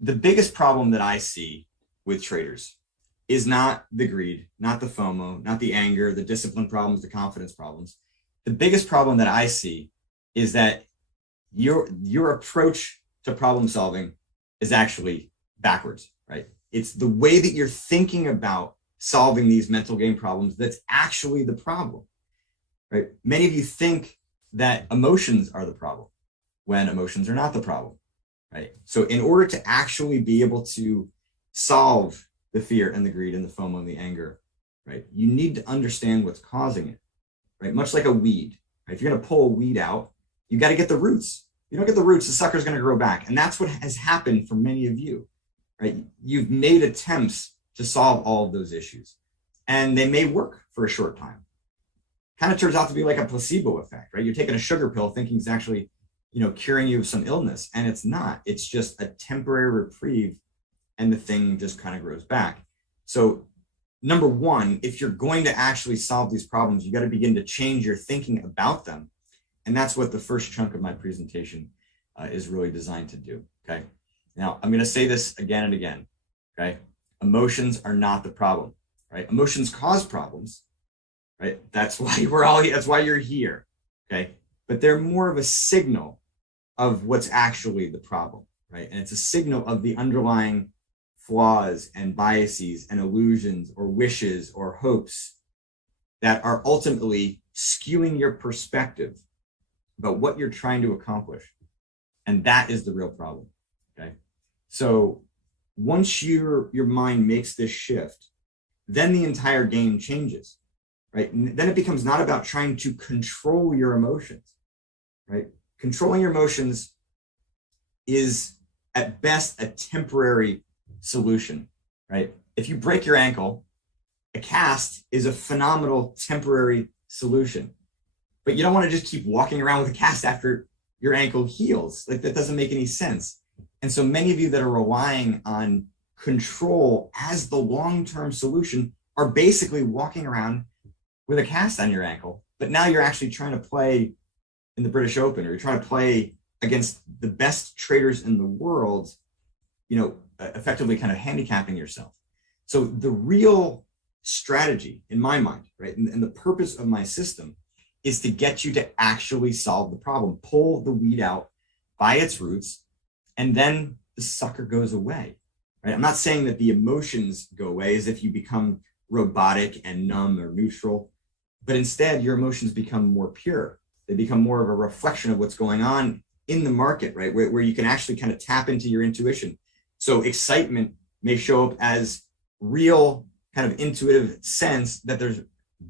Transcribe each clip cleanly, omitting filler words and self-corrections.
The biggest problem that I see with traders is not the greed, not the FOMO, not the anger, the discipline problems, the confidence problems. The biggest problem that I see is that your approach to problem solving is actually backwards, right? It's the way that you're thinking about solving these mental game problems that's actually the problem, right? Many of you think that emotions are the problem when emotions are not the problem, right? So in order to actually be able to solve the fear and the greed and the FOMO and the anger, right, you need to understand what's causing it, right? Much like a weed, right? If you're going to pull a weed out, you got to get the roots. You don't get the roots, the sucker's going to grow back. And that's what has happened for many of you, right? You've made attempts to solve all of those issues, and they may work for a short time. Kind of turns out to be like a placebo effect, right? You're taking a sugar pill thinking it's actually, curing you of some illness, and it's not. It's just a temporary reprieve, and the thing just kind of grows back. So number one, if you're going to actually solve these problems, you got to begin to change your thinking about them. And that's what the first chunk of my presentation is really designed to do, okay? Now, I'm going to say this again and again, okay? Emotions are not the problem, right? Emotions cause problems, right? That's why that's why you're here, okay? But they're more of a signal of what's actually the problem, right? And it's a signal of the underlying flaws and biases and illusions or wishes or hopes that are ultimately skewing your perspective about what you're trying to accomplish. And that is the real problem, okay? So once your mind makes this shift, then the entire game changes, right? And then it becomes not about trying to control your emotions, right? Controlling your emotions is at best a temporary solution, right? If you break your ankle, a cast is a phenomenal temporary solution. But you don't want to just keep walking around with a cast after your ankle heals. Like, that doesn't make any sense. And so many of you that are relying on control as the long-term solution are basically walking around with a cast on your ankle. But now you're actually trying to play in the British Open, or you're trying to play against the best traders in the world, effectively kind of handicapping yourself. So the real strategy in my mind, right, and the purpose of my system is to get you to actually solve the problem, pull the weed out by its roots, and then the sucker goes away, right? I'm not saying that the emotions go away as if you become robotic and numb or neutral, but instead your emotions become more pure. They become more of a reflection of what's going on in the market, right? Where you can actually kind of tap into your intuition. So excitement may show up as real kind of intuitive sense that there's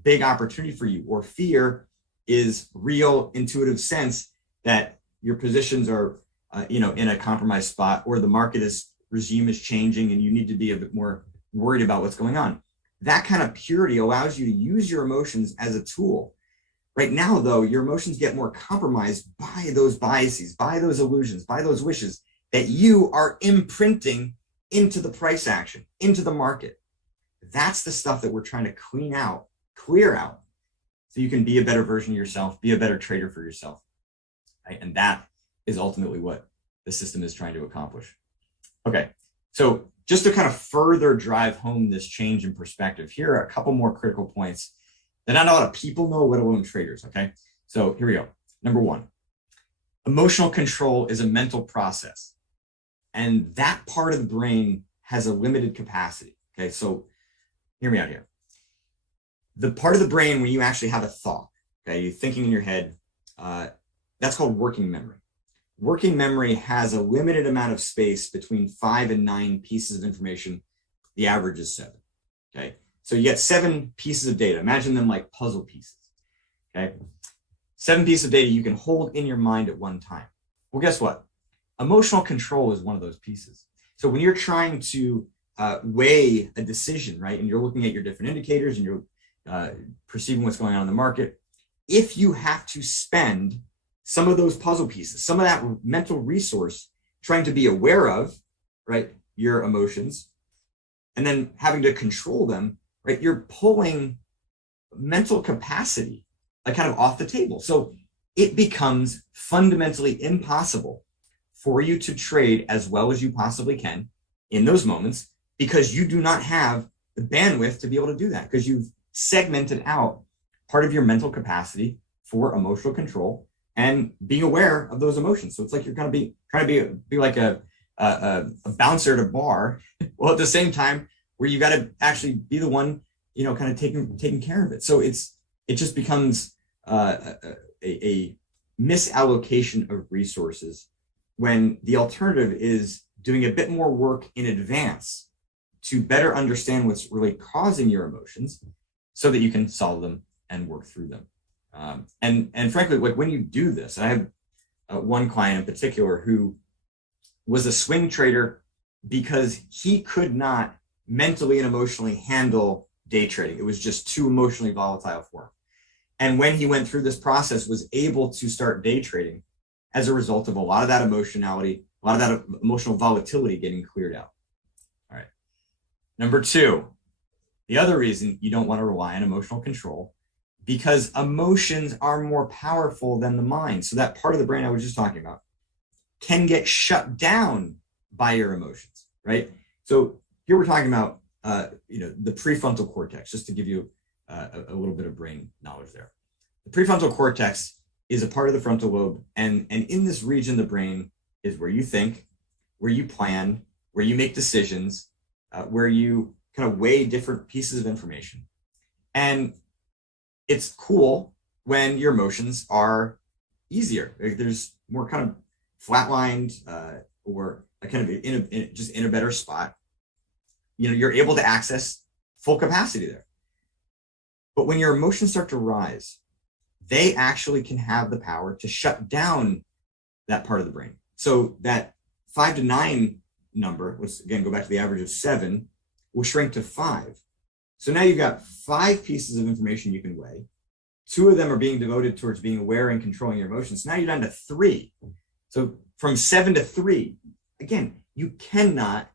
big opportunity for you, or fear is real intuitive sense that your positions are, in a compromised spot, or the regime is changing and you need to be a bit more worried about what's going on. That kind of purity allows you to use your emotions as a tool. Right now, though, your emotions get more compromised by those biases, by those illusions, by those wishes that you are imprinting into the price action, into the market. That's the stuff that we're trying to clear out, so you can be a better version of yourself, be a better trader for yourself, right? And that is ultimately what the system is trying to accomplish. Okay, so just to kind of further drive home this change in perspective, here are a couple more critical points that not a lot of people know, let alone traders, okay? So here we go. Number one, emotional control is a mental process, and that part of the brain has a limited capacity, okay? So hear me out here. The part of the brain when you actually have a thought, okay, you're thinking in your head, that's called working memory. Working memory has a limited amount of space between 5 and 9 pieces of information. The average is 7, okay? So you get 7 pieces of data. Imagine them like puzzle pieces, okay? 7 pieces of data you can hold in your mind at one time. Well, guess what? Emotional control is one of those pieces. So when you're trying to weigh a decision, right, and you're looking at your different indicators and you're perceiving what's going on in the market, if you have to spend some of those puzzle pieces, some of that mental resource trying to be aware of, right, your emotions, and then having to control them, right, you're pulling mental capacity like kind of off the table. So it becomes fundamentally impossible for you to trade as well as you possibly can in those moments, because you do not have the bandwidth to be able to do that, because you've segmented out part of your mental capacity for emotional control and being aware of those emotions. So it's like you're going to be trying to be like a bouncer at a bar, well, at the same time where you got to actually be the one, kind of taking care of it. So it just becomes a misallocation of resources, when the alternative is doing a bit more work in advance to better understand what's really causing your emotions so that you can solve them and work through them. And frankly, like when you do this, I have one client in particular who was a swing trader because he could not mentally and emotionally handle day trading. It was just too emotionally volatile for him. And when he went through this process, was able to start day trading as a result of a lot of that emotionality, a lot of that emotional volatility getting cleared out. All right. Number two, the other reason you don't want to rely on emotional control, because emotions are more powerful than the mind. So that part of the brain I was just talking about can get shut down by your emotions, right? So here we're talking about, the prefrontal cortex, just to give you a little bit of brain knowledge there. The prefrontal cortex is a part of the frontal lobe. And in this region of the brain is where you think, where you plan, where you make decisions, where you kind of weigh different pieces of information. And it's cool when your emotions are easier. There's more kind of flatlined or kind of just in a better spot. You're able to access full capacity there. But when your emotions start to rise, they actually can have the power to shut down that part of the brain. So that 5 to 9 number, let's again go back to the average of 7, will shrink to 5. So now you've got 5 pieces of information you can weigh. 2 of them are being devoted towards being aware and controlling your emotions. Now you're down to 3. So from 7 to 3, again, you cannot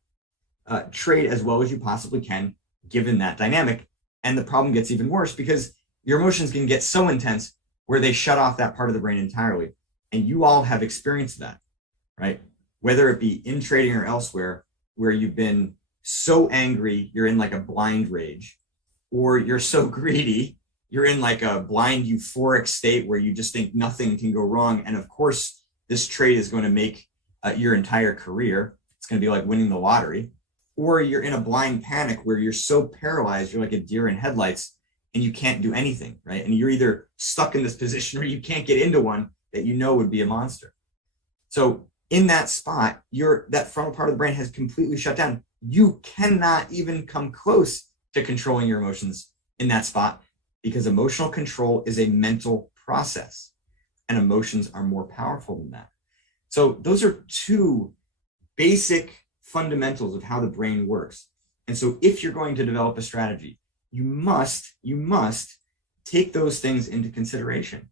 trade as well as you possibly can given that dynamic. And the problem gets even worse because your emotions can get so intense where they shut off that part of the brain entirely. And you all have experienced that, right? Whether it be in trading or elsewhere, where you've been so angry, you're in like a blind rage, or you're so greedy, you're in like a blind euphoric state where you just think nothing can go wrong. And of course, this trade is going to make your entire career. It's going to be like winning the lottery. Or you're in a blind panic where you're so paralyzed, you're like a deer in headlights and you can't do anything, right? And you're either stuck in this position or you can't get into one that would be a monster. So in that spot, that frontal part of the brain has completely shut down. You cannot even come close to controlling your emotions in that spot, because emotional control is a mental process and emotions are more powerful than that. So those are 2 basic fundamentals of how the brain works. And so if you're going to develop a strategy, you must take those things into consideration.